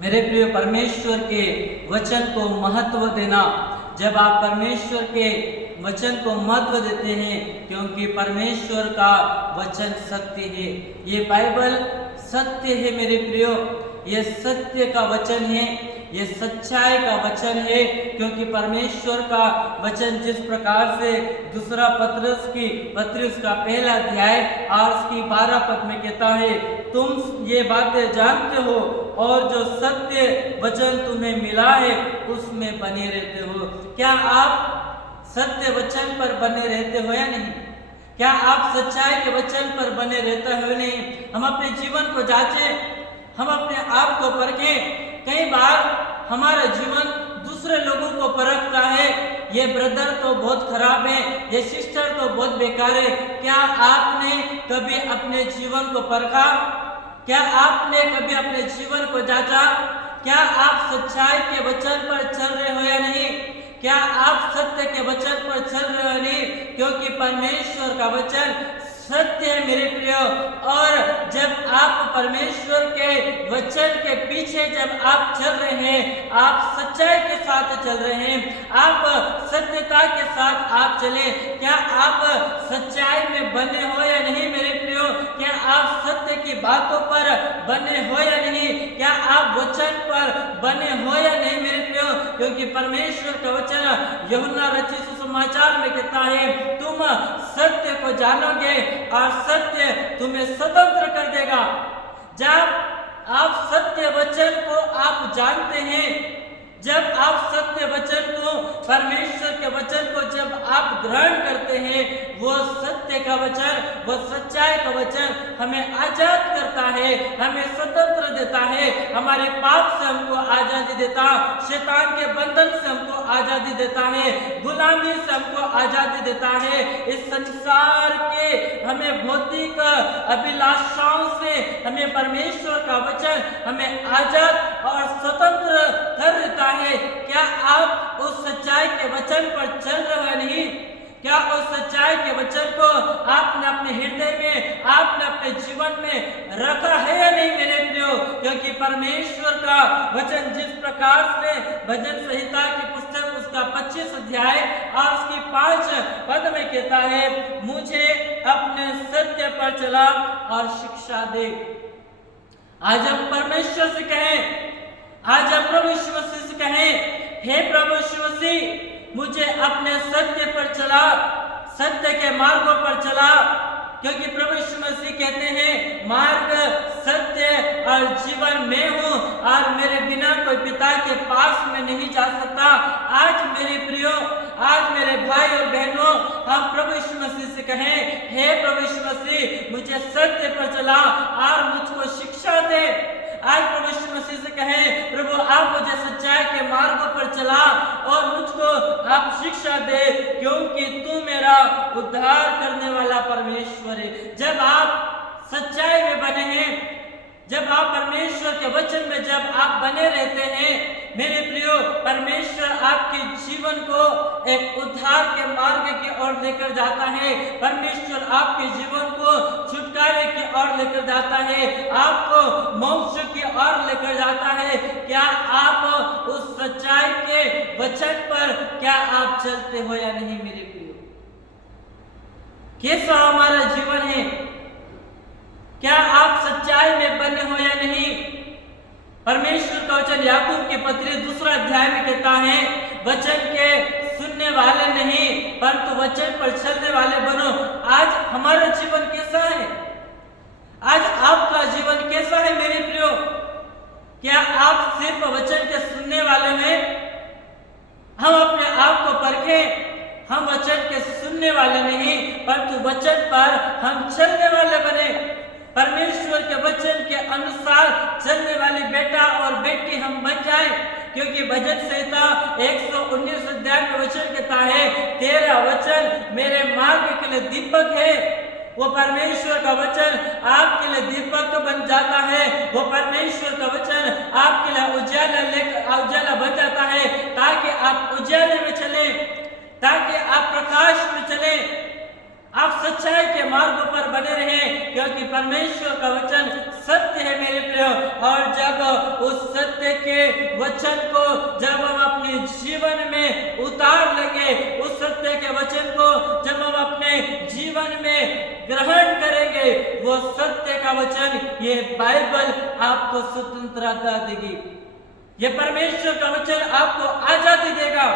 मेरे प्रिय, परमेश्वर के वचन को महत्व देना। जब आप परमेश्वर के वचन को महत्व देते हैं, क्योंकि परमेश्वर का वचन सत्य है, ये बाइबल सत्य है मेरे प्रियो, ये सत्य का वचन है, ये सच्चाई का वचन है। क्योंकि परमेश्वर का वचन जिस प्रकार से दूसरा पतरस की पत्री उसका पहला अध्याय और उसकी 12 पद में कहता है, तुम ये बातें जानते हो और जो सत्य वचन तुम्हें मिला है उसमें बने रहते हो। क्या आप सत्य वचन पर बने रहते हो या नहीं? क्या आप सच्चाई के वचन पर बने रहते हो या नहीं? हम अपने जीवन को जांचें, हम अपने आप को परखें। कई बार हमारा जीवन दूसरे लोगों को परखता है, ये ब्रदर तो बहुत खराब है, ये सिस्टर तो बहुत बेकार है। क्या आपने कभी अपने जीवन को परखा? क्या आपने कभी अपने जीवन को जांचा? क्या आप सच्चाई के वचन पर चल रहे हो या नहीं? क्या आप सत्य के वचन पर चल रहे हो या नहीं? क्योंकि परमेश्वर का वचन सत्य है मेरे प्रिय। और जब आप परमेश्वर के वचन के पीछे जब आप चल रहे हैं, आप सच्चाई के साथ चल रहे हैं, आप सत्यता के साथ आप चले, क्या आप सच्चाई में बने हो या नहीं मेरे प्रियो? क्या आप सत्य की बातों पर बने हो या नहीं? क्या आप वचन पर बने हो या नहीं मेरे प्रियो? क्योंकि परमेश्वर का वचन यूहन्ना रचित सुसमाचार में कहता है, तुम सत्य को जानोगे और सत्य तुम्हें स्वतंत्र कर देगा। जब आप सत्य वचन को आप जानते हैं, जब आप सत्य वचन को, परमेश्वर के वचन को जब आप ग्रहण करते हैं, वो सत्य का वचन, वो सच्चाई का वचन हमें आजाद करता है, हमें स्वतंत्र देता है, हमारे पाप से हमको आजादी देता, शैतान के बंधन से हमको आजादी देता है, गुलामी से हमको आजादी देता है, इस संसार के हमें भौतिक अभिलाषाओं से हमें परमेश्वर का वचन हमें आजाद और स्वतंत्र कर देता है। क्या आप उस सच्चाई के वचन पर चल रहे हैं? नहीं? क्या उस सच्चाई के वचन को आपने अपने हृदय में, आपने अपने जीवन में रखा है या नहीं मेरे प्रियो? क्योंकि परमेश्वर का वचन जिस प्रकार से भजन संहिता की पुस्तक उसका 25 अध्याय और उसकी 5 पद में कहता है, मुझे अपने सत्य पर चला और शिक्षा दे। आज हम परमेश्वर से कहें, आज हम प्रभु यीशु मसीह से कहें, हे प्रभु यीशु मसीह, मुझे अपने सत्य पर चला, सत्य के मार्गों पर चला। क्योंकि प्रभु यीशु मसीह कहते हैं, मार्ग, सत्य और जीवन मैं हूँ और मेरे बिना कोई पिता के पास में नहीं जा सकता। आज मेरे प्रियो, आज मेरे भाई और बहनों, हम प्रभु यीशु मसीह से कहें, हे प्रभु यीशु मसीह, मुझे सत्य पर चला और मुझको शिक्षा दे। आज प्रभु यीशु मसीह से कहें, प्रभु आप मुझे सच्चाई के मार्गों पर चला और मुझको आप शिक्षा दे, क्योंकि तू मेरा उद्धार करने वाला परमेश्वर है। जब आप सच्चाई में बने हैं, जब आप परमेश्वर के वचन में जब आप बने रहते हैं मेरे प्रियो, परमेश्वर आपके जीवन को एक उद्धार के मार्ग की ओर लेकर जाता है। परमेश्वर आपके जीवन को छुटकारे की ओर लेकर जाता है, आपको मोक्ष की ओर लेकर जाता है। क्या आप उस सच्चाई के वचन पर क्या आप चलते हो या नहीं मेरे प्रियो? कैसा हमारा जीवन है? क्या आप सच्चाई में बने हो या नहीं? परमेश्वर का वचन याकूब के पत्री 2 अध्याय में कहता है, वचन के सुनने वाले नहीं परंतु वचन पर चलने वाले बनो। आज हमारा जीवन कैसा है? आज आपका जीवन कैसा है मेरे प्रियो? क्या आप सिर्फ वचन के सुनने वाले हैं? हम अपने आप को परखें, हम वचन के सुनने वाले नहीं परंतु वचन पर हम चलने वाले बने। परमेश्वर के वचन के अनुसार चलने वाली बेटा और बेटी हम बन जाए। क्योंकि भजन संहिता 119 अध्याय में वचन कहता है, तेरा वचन मेरे मार्ग के लिए दीपक है। वो परमेश्वर का वचन आपके लिए दीपक बन जाता है, वो परमेश्वर का वचन आपके लिए उजाला बन जाता है, ताकि आप उजाले में चले, ताकि आप प्रकाश में चले, आप सच्चाई के मार्ग पर बने रहें। क्योंकि परमेश्वर का वचन सत्य है मेरे प्रियो, और जब उस सत्य के वचन को जब हम अपने जीवन में उतार लेंगे, उस सत्य के वचन को जब हम अपने जीवन में ग्रहण करेंगे, वो सत्य का वचन, ये बाइबल आपको स्वतंत्रता देगी। ये परमेश्वर का वचन आपको आजादी देगा।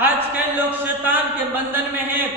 आज के लोग शैतान के बंधन में हैं,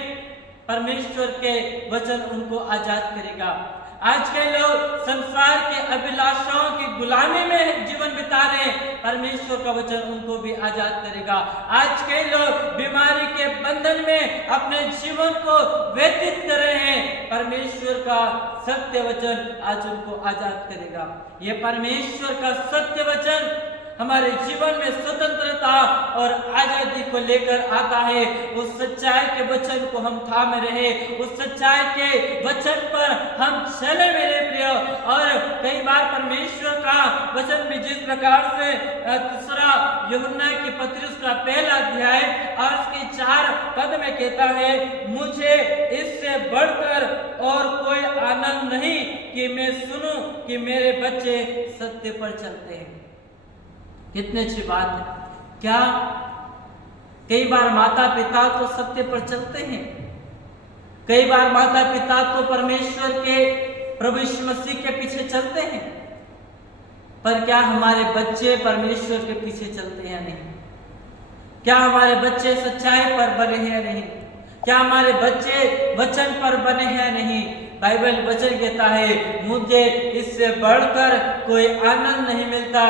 परमेश्वर के वचन उनको आजाद करेगा। आज के लोग संसार के अभिलाषाओं की गुलामी में जीवन बिता रहे हैं, परमेश्वर का वचन उनको भी आजाद करेगा। आज के लोग बीमारी के बंधन में अपने जीवन को व्यतीत कर रहे हैं, परमेश्वर का सत्य वचन आज उनको आजाद करेगा। ये परमेश्वर का सत्य वचन हमारे जीवन में स्वतंत्रता और आजादी को लेकर आता है। उस सच्चाई के वचन को हम थामे रहे, उस सच्चाई के वचन पर हम चले मेरे प्रिय। और कई बार परमेश्वर का वचन भी जिस प्रकार से दूसरा यूहन्ना की पत्री उसका पहला अध्याय और उसके 4 पद में कहता है, मुझे इससे बढ़कर और कोई आनंद नहीं कि मैं सुनूं कि मेरे बच्चे सत्य पर चलते हैं। कितनी अच्छी बात है। क्या कई बार माता पिता तो सत्य पर चलते हैं, कई बार माता पिता तो परमेश्वर के प्रभु यीशु मसीह के पीछे चलते हैं, पर क्या हमारे बच्चे परमेश्वर के पीछे चलते हैं नहीं? क्या हमारे बच्चे सच्चाई पर बने हैं नहीं? क्या हमारे बच्चे वचन पर बने हैं नहीं? बाइबल वचन कहता है, मुझे इससे बढ़कर कोई आनंद नहीं मिलता।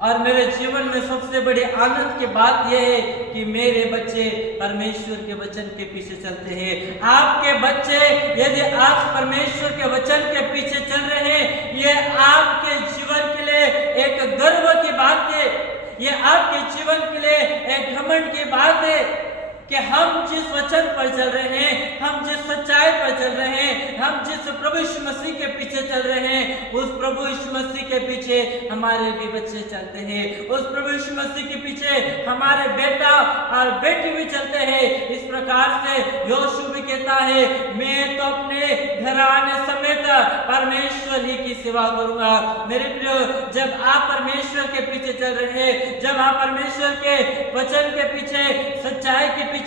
और मेरे जीवन में सबसे बड़ी आनंद की बात यह है कि मेरे बच्चे परमेश्वर के वचन के पीछे चलते हैं। आपके बच्चे, यदि आप परमेश्वर के वचन के पीछे चल रहे हैं, ये आपके जीवन के लिए एक गर्व की बात है, ये आपके जीवन के लिए एक घमंड की बात है कि हम जिस वचन पर चल रहे हैं, हम जिस सच्चाई पर चल रहे हैं, हम जिस प्रभु यीशु मसीह के पीछे चल रहे हैं, उस प्रभु यीशु मसीह के पीछे हमारे भी बच्चे चलते हैं। उस प्रभु यीशु मसीह के पीछे हमारे बेटा और बेटी भी चलते हैं। इस प्रकार से यहोशू भी कहता है, मैं तो अपने घराने समेत परमेश्वर ही की सेवा करूंगा। मेरे प्रियो, जब आप परमेश्वर के पीछे चल रहे हैं, जब आप परमेश्वर के वचन के पीछे, सच्चाई के पीछे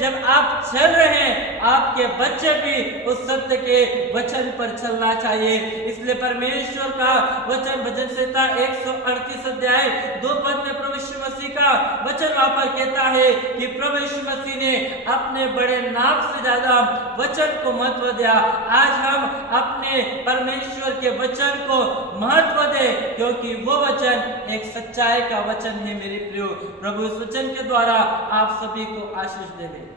जब आप चल रहे हैं, आपके बच्चे भी उस सत्य के वचन पर चलना चाहिए। इसलिए परमेश्वर का वचन, भजन संहिता 138 अध्याय 2 पद में प्रभु यीशु मसीह का वचन वहां पर कहता है कि प्रभु यीशु मसीह ने अपने बड़े नाम से ज्यादा वचन को महत्व दिया। आज हम अपने परमेश्वर के वचन को महत्व दें, क्योंकि वो वचन एक सच्चाई का वचन है। मेरे प्रियो, प्रभु इस वचन के द्वारा आप सभी को आशीष देवे।